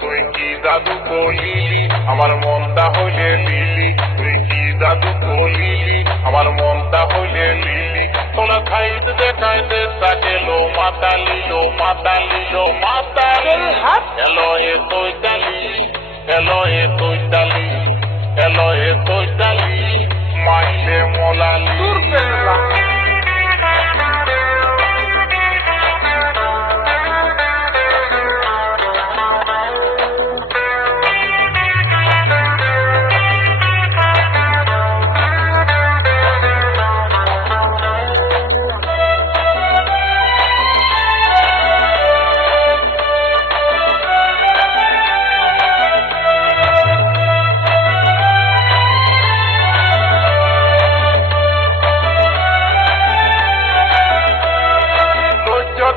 তুই কি জাদু করলিলি আমার মনটা হইলে লিলি, তুই কি জাদু করলিলি আমার মনটা হইলে লিলি। তোলা খাইতে দেখাইতে তাকেলো মাতালিলো মাতালিলো মাতালি। এলো এ তৈতালি, এলো এ তৈতালি, এলো এ তৈতালি মাইলে মোলালি।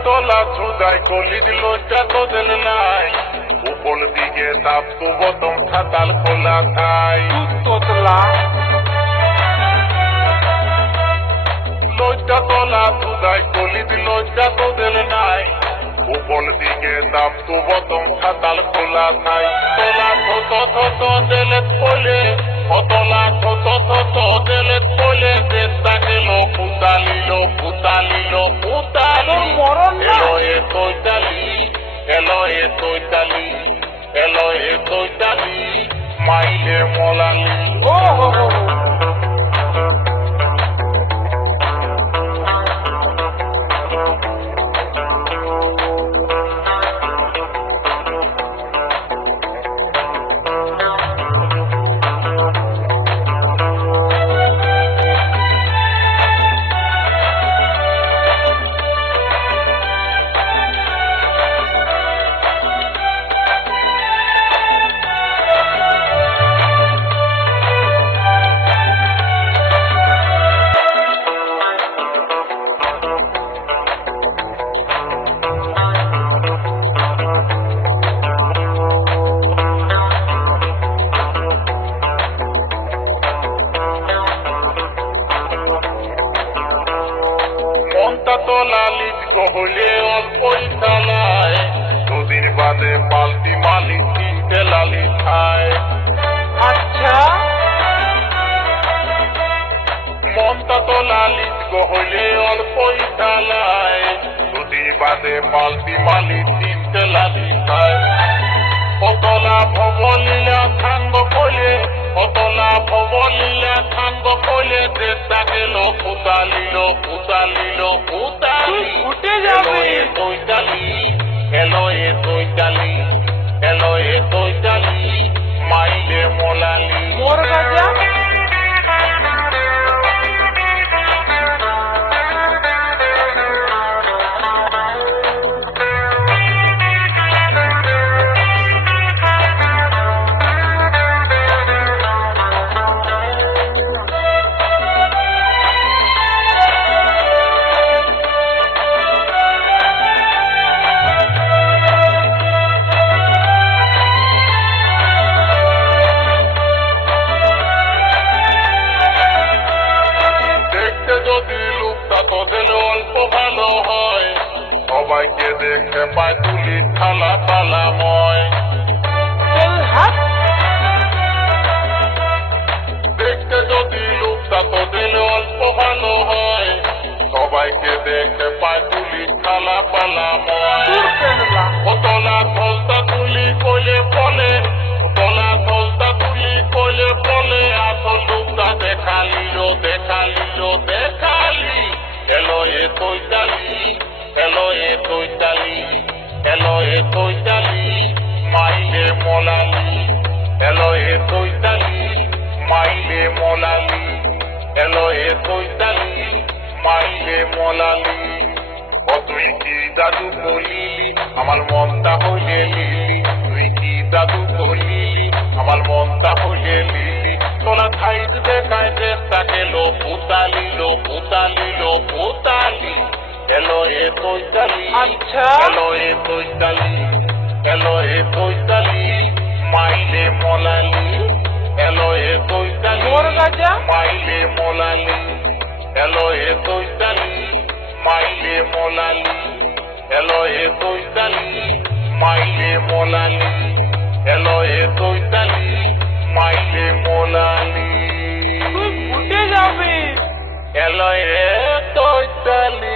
তোলা ছুদাই কলি দিল তোদের নাই, উপর দিকে তাপ তো বতম খাতাল খোলা খাই। তোতলা লজ্জা তোলা ছুদাই কলি দিল তোদের নাই, উপর দিকে তাপ তো বতম খাতাল খোলা খাই। তোলা থত দেলে বলে অতলা থত দেলে বলে দেশটাকেলো পুতালিলো পুতালিলো পুতালি। এলো এ তৈতালি, এলো এ তৈতালি, এলো এ তৈতালি মাইলে মোলালি। ও হো হো তোলা লিপ হলে অল্পই চালায়, দুদিন বাদে পাল্টি মালি তিনটে লালি খায়। আচ্ছা মনটা তোলা লিপ হলে অল্পই চালায়, দুদিন বাদে পাল্টি মালি তিনটে লালি খায়। অতলা ভবলীলা থাঙ্গ কইলে, অতলা ভবলীলা থাঙ্গ কইলে দেশটাকেলো পুতালিলো পুতালিলো পুতালি। এলো এ তৈতালি, এলো এ তৈতালি, এলো এ তৈতালি মাইলে মোলালি। মোর গাজা অল্প ভালো হয়, সবাইকে দেখে পায় তুলি থালা পালাময়। দেখতে যদি লোকটা তো দিলে অল্প ভালো হয়, সবাইকে দেখে পায় তুলি থালা পালাময়। অতলা ধলতা তুলি কইলে বলে, মোলালি এলো এ তৈতালি মাইলে মোলালি এলো এ তৈতালি মাইলে মোলালি ও তুই কি জাদু বলিলি আমার মনটা হইলে লিলি তুই কি জাদু বলিলি আমার মনটা হইলে লিলি তোলা খাইতে দেখায় চেষ্টা কেলো পুতালি লো পুতালি লো পুতালি এলো এ তৈতালি আচ্ছা এলো এ তৈতালি এলো এ তৈতালি মাইলে মোলালি এলো এ তৈতালি মোর গাজা মাইলে মোলালি এলো এ তৈতালি মাইলে মোলালি এলো এ তৈতালি মাইলে মোলালি এলো এ তৈতালি মাইলে মোলালি তুই ফুটে যাবে এলো এ তৈতালি